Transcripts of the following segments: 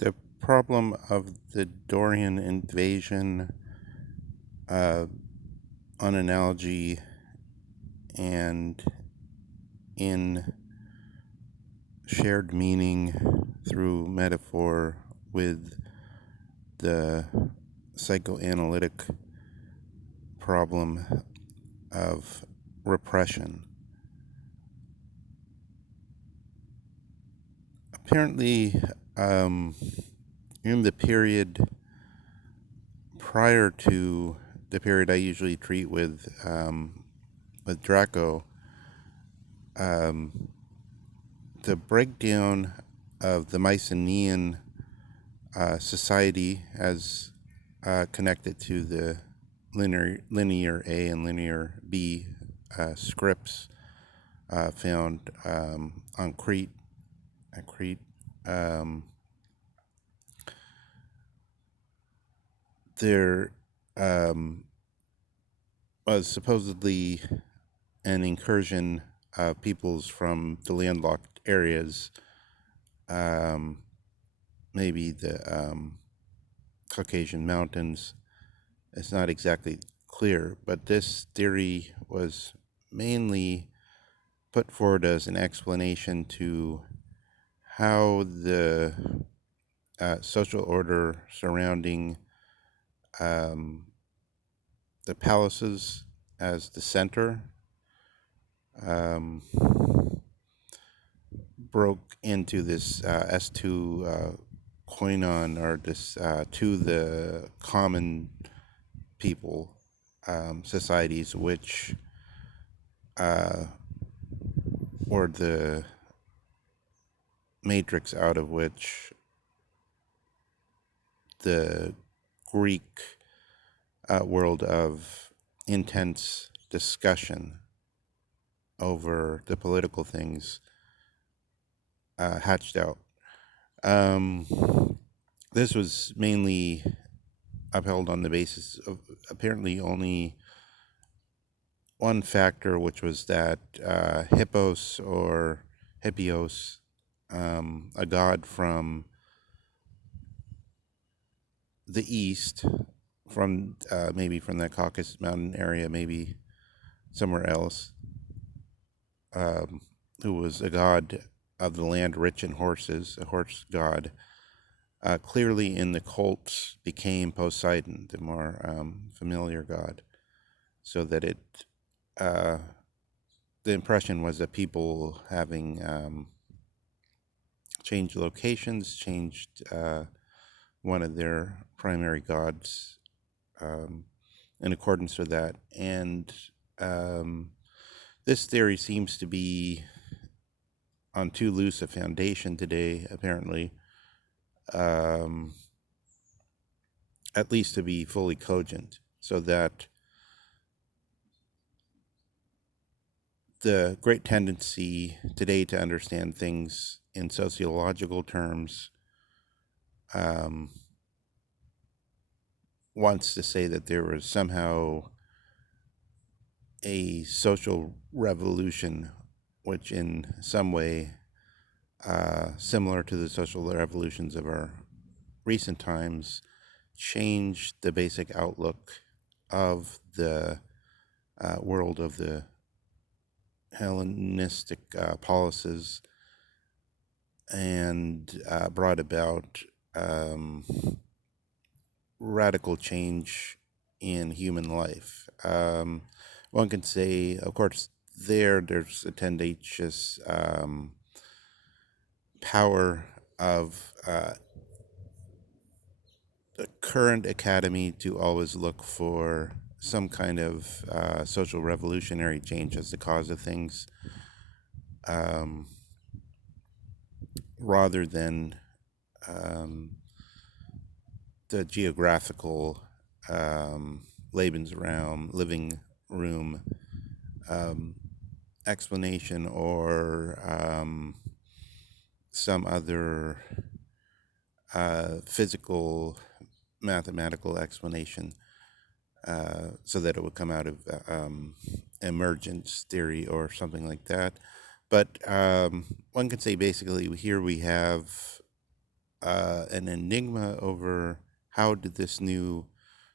the problem of the Dorian invasion, uh, on analogy and in shared meaning through metaphor with the psychoanalytic problem of repression. Apparently, um, in the period prior to the period I usually treat with Draco, um, the breakdown of the Mycenaean society as connected to the linear A and linear B scripts found on Crete. At Crete, um, there um, was supposedly an incursion of peoples from the landlocked areas, um, maybe the Caucasian mountains. It's not exactly clear, but this theory was mainly put forward as an explanation to how the social order surrounding um, the palaces as the center um, broke into this S2 koinon, or this to the common people societies, which or the matrix out of which the Greek world of intense discussion over the political things hatched out. Um, this was mainly upheld on the basis of apparently only one factor, which was that Hippos or Hippios, a god from the east, from maybe from the Caucasus Mountain area, maybe somewhere else, um, who was a god of the land rich in horses, a horse god, clearly in the cults became Poseidon, the more familiar god, so that uh, the impression was that people having changed locations, changed one of their primary gods in accordance with that. And um, this theory seems to be on too loose a foundation today, apparently, um, at least to be fully cogent, so that the great tendency today to understand things in sociological terms um, wants to say that there was somehow a social revolution, which in some way, similar to the social revolutions of our recent times, changed the basic outlook of the world of the Hellenistic policies, and brought about radical change in human life. One can say, of course, there's a tenacious power of the current academy to always look for some kind of social revolutionary change as the cause of things, rather than the geographical Lebensraum, living room explanation, or some other physical mathematical explanation, so that it would come out of emergence theory or something like that. But one could say basically here we have an enigma over how did this new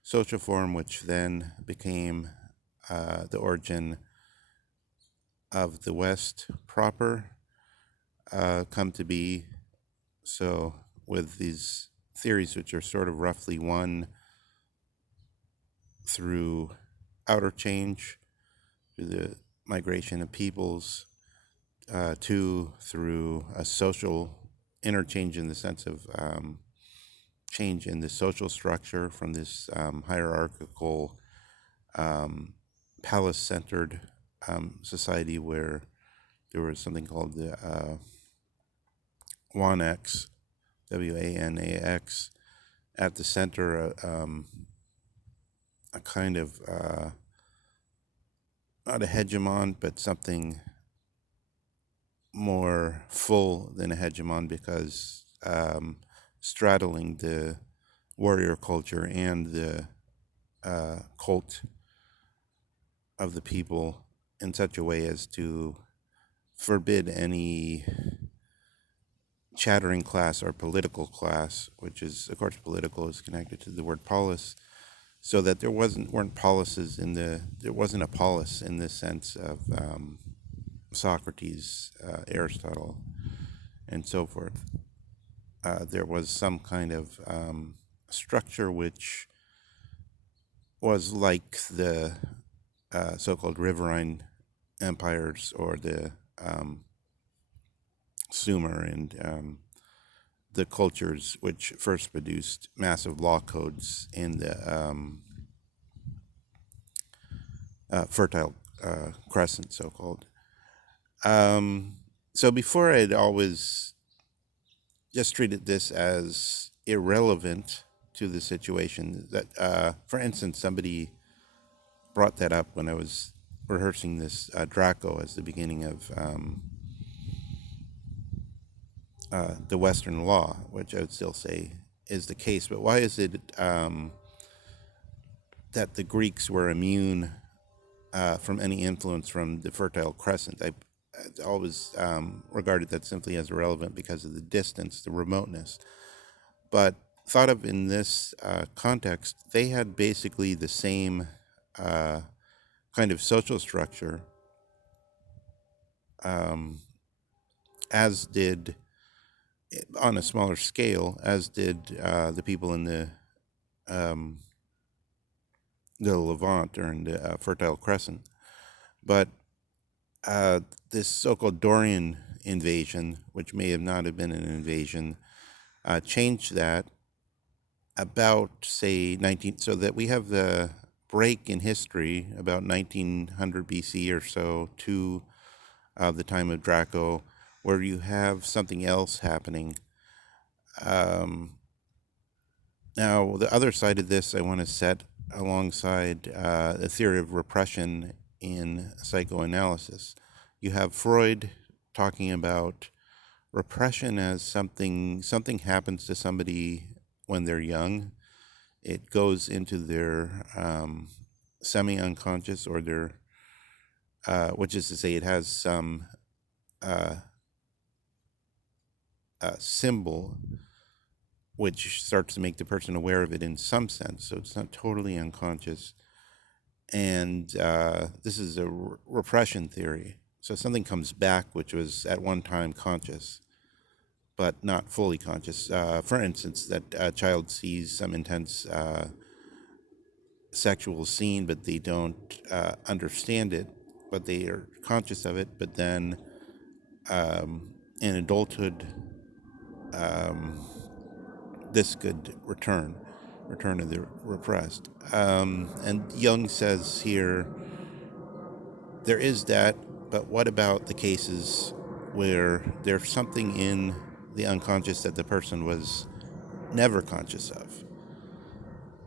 social form, which then became the origin of the West proper, come to be. So, with these theories, which are sort of roughly one through outer change, through the migration of peoples, two through a social interchange in the sense of change in the social structure from this hierarchical, palace-centered society where there was something called the Wanax, Wanax, at the center, a kind of not a hegemon, but something more full than a hegemon because straddling the warrior culture and the cult of the people in such a way as to forbid any chattering class or political class, which is, of course, political is connected to the word polis, so that there weren't policies there wasn't a polis in the sense of Socrates, Aristotle, and so forth. There was some kind of structure which was like the so-called riverine empires or the Sumer and the cultures which first produced massive law codes in the Fertile Crescent, so-called. So before, I'd always just treated this as irrelevant to the situation. That, for instance, somebody brought that up when I was rehearsing this Draco as the beginning of the Western law, which I would still say is the case. But why is it that the Greeks were immune from any influence from the Fertile Crescent? I always regarded that simply as irrelevant because of the distance, the remoteness. But thought of in this context, they had basically the same kind of social structure as did, on a smaller scale, as did the people in the Levant during the Fertile Crescent. But this so-called Dorian invasion, which may have not have been an invasion, changed that about, say, so that we have the break in history about 1900 BC or so to the time of Draco, where you have something else happening. Now, the other side of this I want to set alongside the theory of repression in psychoanalysis. You have Freud talking about repression as something happens to somebody when they're young. It goes into their semi-unconscious, or their, which is to say, it has some symbol which starts to make the person aware of it in some sense. So it's not totally unconscious. And this is a repression theory. So something comes back which was at one time conscious, but not fully conscious. For instance, that a child sees some intense sexual scene, but they don't understand it, but they are conscious of it. But then in adulthood, this could return of the repressed. And Jung says here, there is that, but what about the cases where there's something in the unconscious that the person was never conscious of?